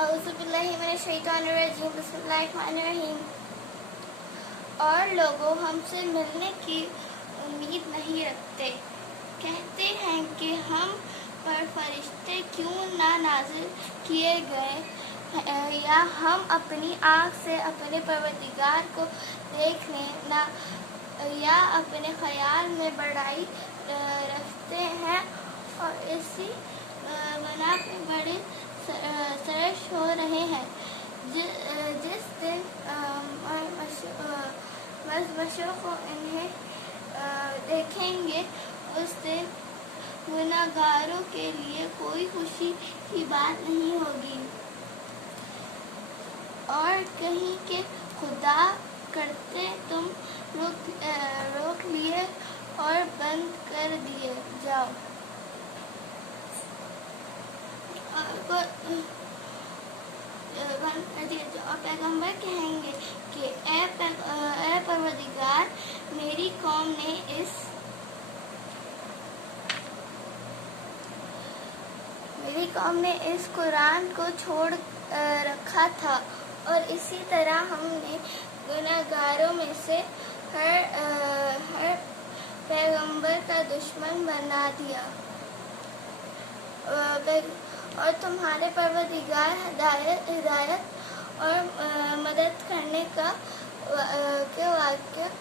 اعوذ باللہ من الشیطان الرجیم بسم اللہ الرحمن الرحیم۔ اور لوگوں ہم سے ملنے کی امید نہیں رکھتے، کہتے ہیں کہ ہم پر فرشتے کیوں نہ نازل کیے گئے، یا ہم اپنی آنکھ سے اپنے پروردگار کو دیکھ لیں نہ، یا اپنے خیال میں بڑائی رکھتے ہیں اور اسی بنا پہ بڑے سرش ہو رہے ہیں۔ جس دن مشرق کو انہیں دیکھیں گے، اس دن گناہگاروں کے لیے کوئی خوشی کی بات نہیں ہوگی، اور کہیں کہ خدا کرتے تم روک لیے اور بند کر دیے جاؤ۔ اور پیغمبر کہیں گے کہ اے پروردگار، میری قوم نے اس قرآن کو چھوڑ رکھا تھا، اور اسی طرح ہم نے گناہگاروں میں سے ہر پیغمبر کا دشمن بنا دیا، اور تمہارے پروردگار ہدایت اور مدد کرنے کے واقف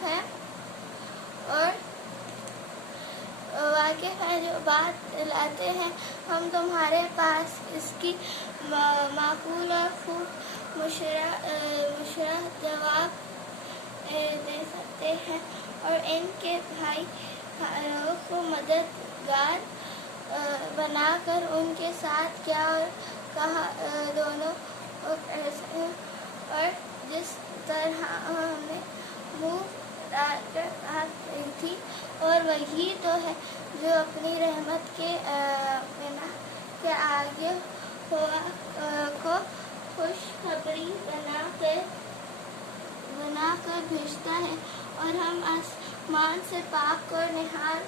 ہیں جو بات لاتے ہیں، ہم تمہارے پاس اس کی معقول اور خوب مشرح جواب دے سکتے ہیں، اور ان کے بھائیوں کو مددگار بنا کر ان کے ساتھ کیا اور کہا دونوں ایسے ہیں، اور جس طرح ہم نے منہ ڈال کر بات کی تھی، اور وہی تو ہے جو اپنی رحمت کے آگے کو خوشخبری بنا کر بھیجتا ہے، اور ہم آسمان سے پاک اور نہار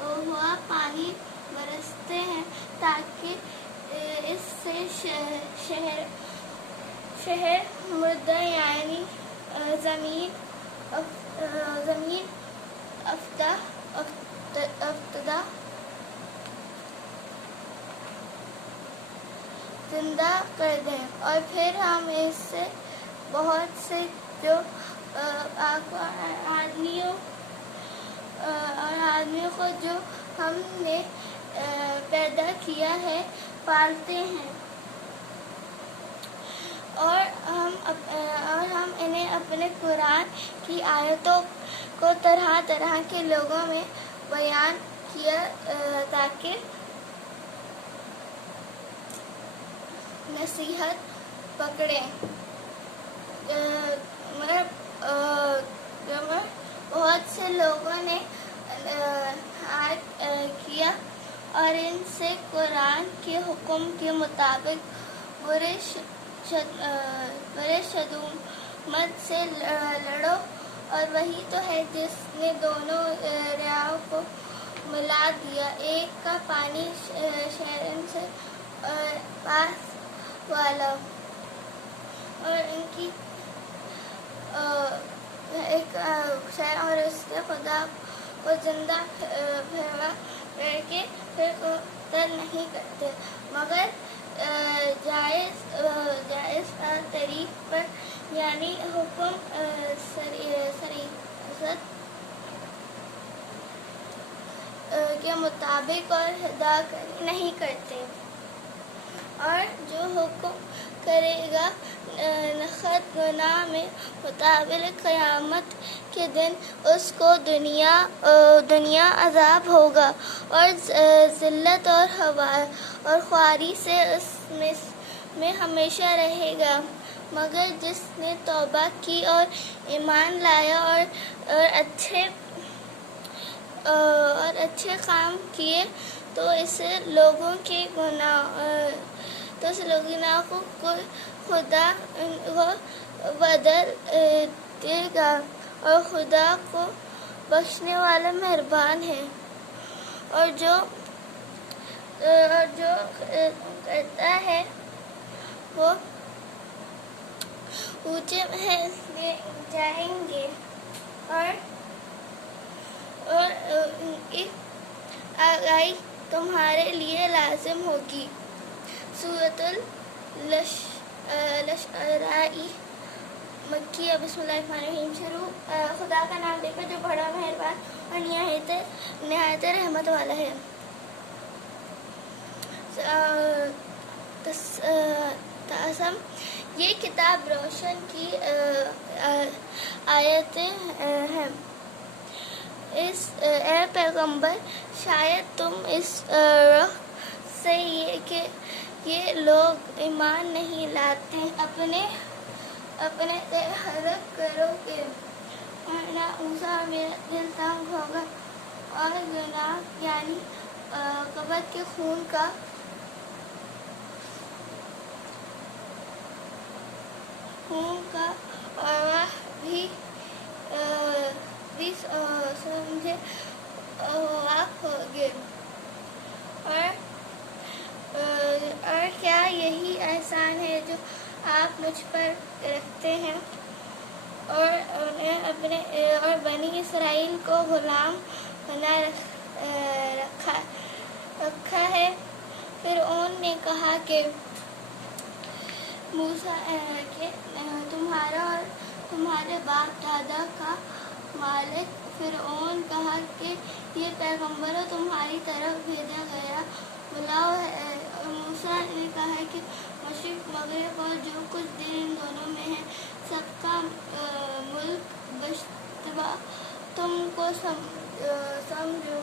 ہوا پانی برستے ہیں تاکہ اس سے شہر مردہ یعنی زمین افتادہ زندہ کر دیں، اور پھر ہم اس سے بہت سے جو آدمیوں کو جو ہم نے پیدا کیا ہے پالتے ہیں، اور ہم انہیں اپنے قرآن کی آیتوں کو طرح طرح کے لوگوں میں بیان کیا تاکہ نصیحت پکڑیں۔ بہت سے لوگوں نے کیا اور ان سے قرآن کے حکم کے مطابق برے شدومت سے لڑو، اور وہی تو ہے جس نے دونوں دریاؤں کو ملا دیا، ایک کا پانی شہرن سے پاس والا، اور ان کی ایک شہر، اور اس کے خدا کو زندہ بھروا کر کے پھر قتل نہیں کرتے، مگر جائز طریق پر، یعنی حکم شریعت کے مطابق، اور ادا نہیں کرتے، اور جو حکم کرے گا نخت گناہ میں مطابق قیامت کے دن اس کو دنیا عذاب ہوگا، اور ذلت اور خواری سے اس میں ہمیشہ رہے گا، مگر جس نے توبہ کی اور ایمان لایا اور اچھے کام کیے تو اسے لوگوں کے گناہ کو خدا کو بدل دے گا، اور خدا کو بخشنے والا مہربان ہے، اور جو کرتا ہے وہ اونچے محل لے جائیں گے اور اس آگاہی تمہارے لیے لازم ہوگی۔ سورۃ الشعراء مکیہ۔ بسم اللہ الرحمن الرحیم۔ شروع خدا کا نام لے کر جو بڑا مہربان اور نہایت رحمت والا ہے۔ تاسم یہ کتاب روشن کی آیتیں ہیں۔ اے پیغمبر شاید تم اس رخ سے کہ یہ لوگ ایمان نہیں لاتے اپنے دل حلق کرو گے، ورنہ موسیٰ میرا دل تنگ ہوگا اور گناہ یعنی قبر کے خون کا اور بھی سمجھے واقف ہوگے۔ اور کیا یہی احسان ہے جو آپ مجھ پر رکھتے ہیں اور بنی اسرائیل کو غلام بنا رکھا ہے؟ فرعون نے کہا کہ موسیٰ کہ تمہارا اور تمہارے باپ دادا کا مالک فرعون کہا کہ یہ پیغمبروں تمہاری طرف بھیجا گیا بلاؤ ہے۔ موسیٰ نے کہا کہ مشرق مغرب اور جو کچھ دن ان دونوں میں ہے سب کا ملک بشتبہ تم کو سمجھو۔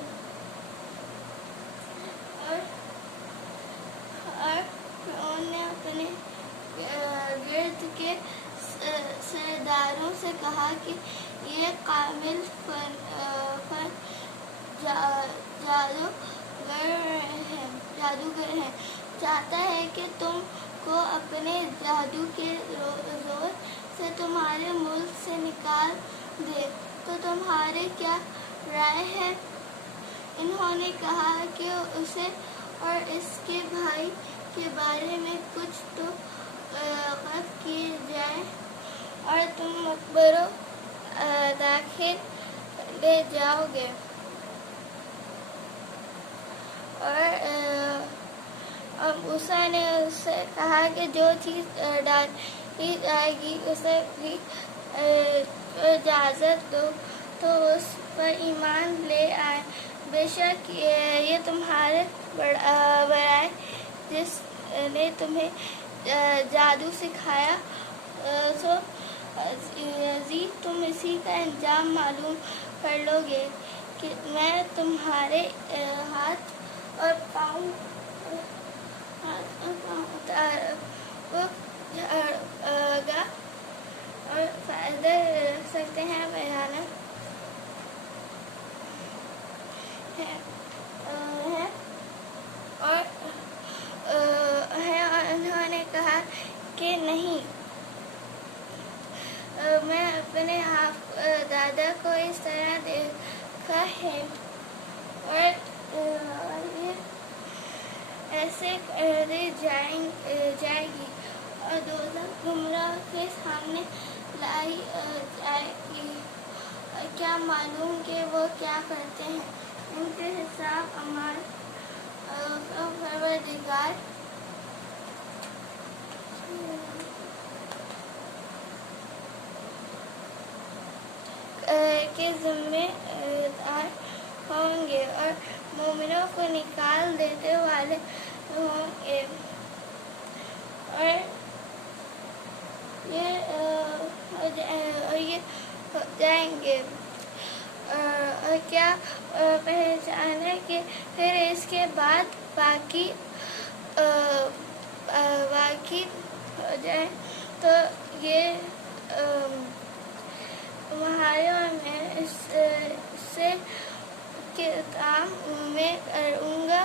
اور فرعون نے اپنے گرد کے سرداروں سے کہا کہ یہ کامل فن جادوگر ہے، چاہتا ہے کہ تم کو اپنے جادو کے زور سے تمہارے ملک سے نکال دے، تو تمہاری کیا رائے ہے؟ انہوں نے کہا کہ اسے اور اس کے بھائی کے بارے میں کچھ تو قتل کیے جائیں اور تم مقبروں داخل لے جاؤ گے۔ اور موسیٰ نے اس سے کہا کہ جو چیز ڈالی جائے گی اسے بھی اجازت دو تو اس پر ایمان لے آئے۔ بے شک یہ تمہارے برائے جس نے تمہیں جادو سکھایا سو یزید تم اسی کا انجام معلوم کر لو گے کہ میں تمہارے ہاتھ اور پاؤں گا اور فائدہ رکھ سکتے ہیں بیانہ ہے اور انہوں نے کہا کہ نہیں، میں اپنے دادا کو اس طرح دیکھا ہے اور یہ ایسے کر جائے گی اور دوزخ گمراہ کے سامنے لائی جائے گی۔ کیا معلوم کہ وہ کیا کرتے ہیں؟ ان کے حساب اعمال کا پروردگار کے ذمہ دار ہوں گے اور مومنوں کو نکال دینے والے ہوں گے، اور یہ ہو جائیں گے۔ اور کیا پہچان ہے کہ پھر اس کے بعد باقی ہو جائیں تو یہ تمہارے اور میں اس سے کام میں کروں گا،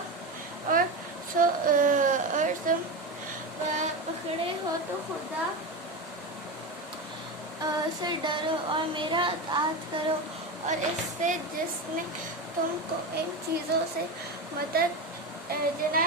اور تم پکڑے ہو تو خدا سے ڈرو اور میرا اطاعت کرو، اور اس سے جس نے تم کو ان چیزوں سے مدد جنا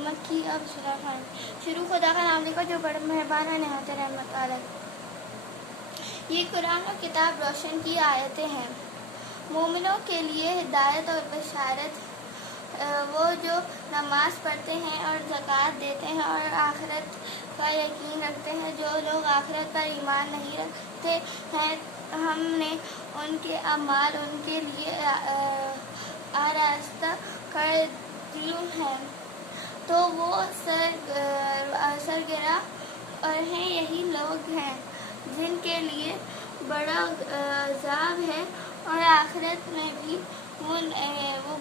مکی اب خان شروع خدا کا نام لے کر جو بڑا مہربان ہے نہایت رحمت والا۔ یہ قرآن و کتاب روشن کی آیتیں ہیں، مومنوں کے لیے ہدایت اور بشارت۔ وہ جو نماز پڑھتے ہیں اور زکوٰۃ دیتے ہیں اور آخرت کا یقین رکھتے ہیں۔ جو لوگ آخرت پر ایمان نہیں رکھتے ہیں ہم نے ان کے اعمال ان کے لیے آراستہ کر دیے ہیں تو وہ سرگراں اور ہیں۔ یہی لوگ ہیں جن کے لیے بڑا عذاب ہے اور آخرت میں بھی وہ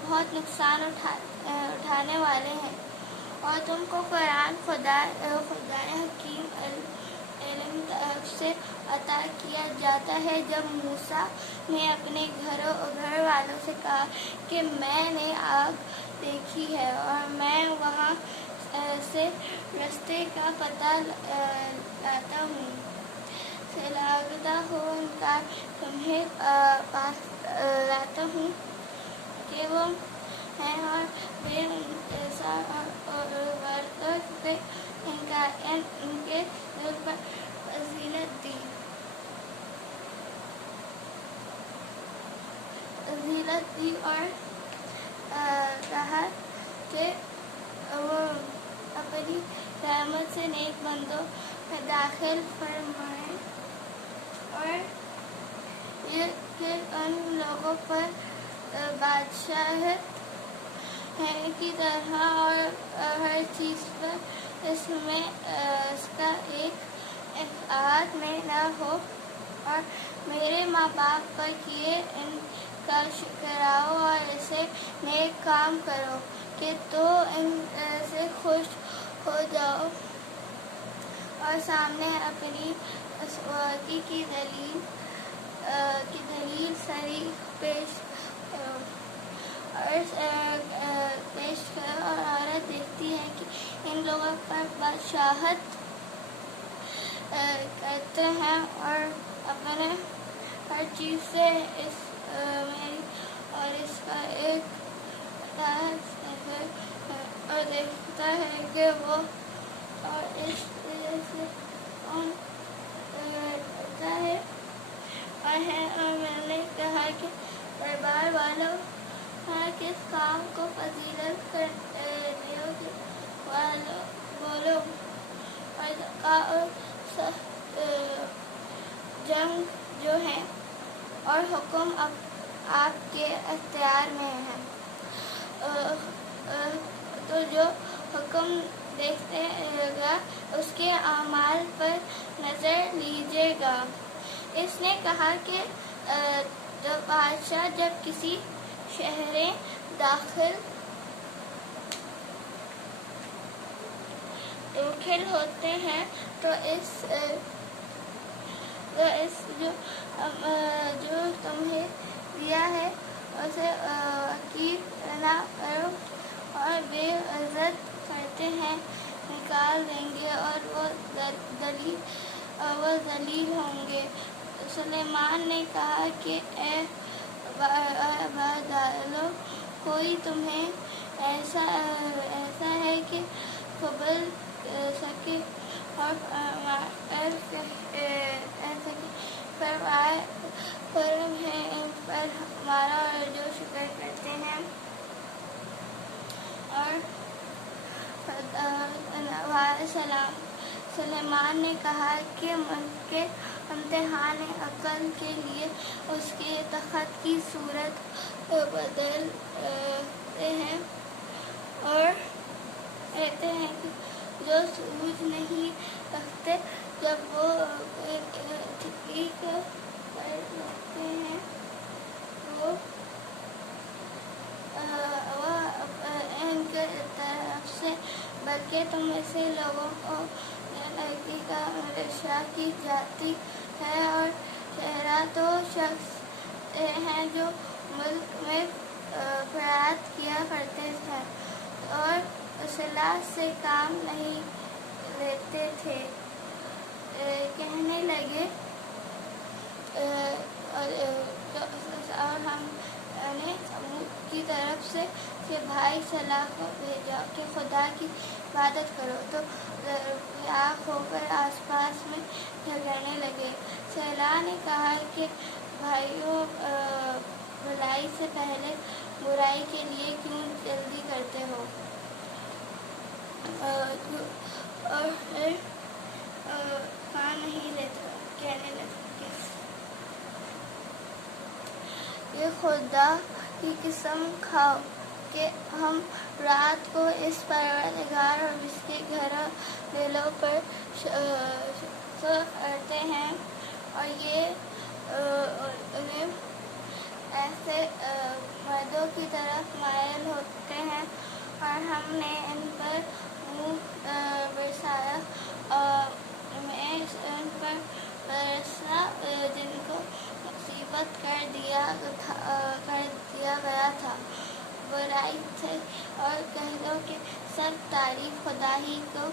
بہت نقصان اٹھانے والے ہیں۔ اور تم کو قرآن خدائے حکیم علم سے عطا کیا جاتا ہے۔ جب موسیٰ نے اپنے گھر والوں سے کہا کہ میں نے آگ دیکھی ہے اور میں وہاں سے راستے کا پتہ لاتا ہوں انکار تمہیں پاس لاتا ہوں کہ وہ ہیں اور بے انصاف اور برتر سے انکار ان کے دل پر فضیلت دی اور کہا کہ وہ اپنی رحمت سے نیک بندوں میں داخل فرمائے اور یہ کہ ان لوگوں پر بادشاہت ہے کی طرح اور ہر چیز پر اس کا ایک اطاعت میں نہ ہو، اور میرے ماں باپ پر کیے ان کا شکراؤ اور اسے نیک کام کرو کہ تو ان سے خوش ہو جاؤ اور سامنے اپنی اسواقی کی دلیل صریح پیش کرو اور عورت دیکھتی ہے کہ ان لوگوں پر بادشاہت کرتے ہیں اور اپنے ہر چیز سے میری اور اس کا ایک اطاعت ہے اور دیکھتا ہے کہ وہ اور اس وجہ سے کون کرتا ہے اور میں نے کہا کہ دربار والوں کس کام کو فضیلت بولو اور جنگ جو ہے اور حکم آپ کے اختیار میں ہے تو جو حکم دیکھتے گا اس کے اعمال پر نظر لیجیے گا۔ اس نے کہا کہ بادشاہ جب کسی شہر داخل ہوتے ہیں تو اس جو تمہیں دیا ہے اسے عقیب نہ کرو اور بے عزت کرتے ہیں نکال دیں گے اور وہ ذلیل ہوں گے۔ سلیمان نے کہا کہ اے بادلوں کوئی تمہیں ایسا ہے کہ قبل سکے اور فرم ہے ان پر ہمارا اور جو شکر کرتے ہیں۔ اور سلیمان نے کہا کہ ملک کے امتحان عقل کے لیے اس کے تخت کی صورت بدلتے ہیں اور کہتے ہیں کہ جو سوج نہیں رکھتے جب وہ ٹھیک کر لیتے ہیں وہ ان کے طرف سے بلکہ تم ایسے لوگوں کو لڑکی کا رشا کی جاتی ہے اور چہرہ تو شخص ہیں جو ملک میں فریاد کیا کرتے تھے اور اصلاح سے کام نہیں لیتے تھے۔ کہنے لگے اور ہم نے سمود کی طرف سے کہ بھائی صالح کو بھیجا کہ خدا کی عبادت کرو، تو لاغ ہو کر آس پاس میں جھگڑنے لگے۔ صالح نے کہا کہ بھائیو، بھلائی سے پہلے برائی کے لیے کیوں جلدی کرتے ہو؟ اور پھر کہاں نہیں لیتے، کہنے لگے یہ خدا کی قسم کھاؤ کہ ہم رات کو اس پروردگار اور اس کے گھروں دلوں پر سو کرتے ہیں، اور یہ انہیں ایسے مردوں کی طرف مائل ہوتے ہیں، اور ہم نے ان پر منہ برسایا، میں ان پر برسا جن کو مصیبت کر دیا گیا تھا، برائی سے، اور کہہ دو کہ سب تعریف خدا ہی کو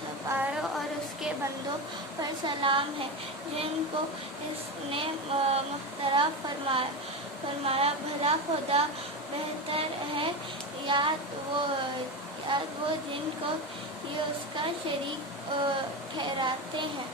سپارو اور اس کے بندوں پر سلام ہے جن کو اس نے محترم فرمایا۔ بھلا خدا بہتر ہے یاد وہ جن کو یہ اس کا شریک ٹھہراتے ہیں۔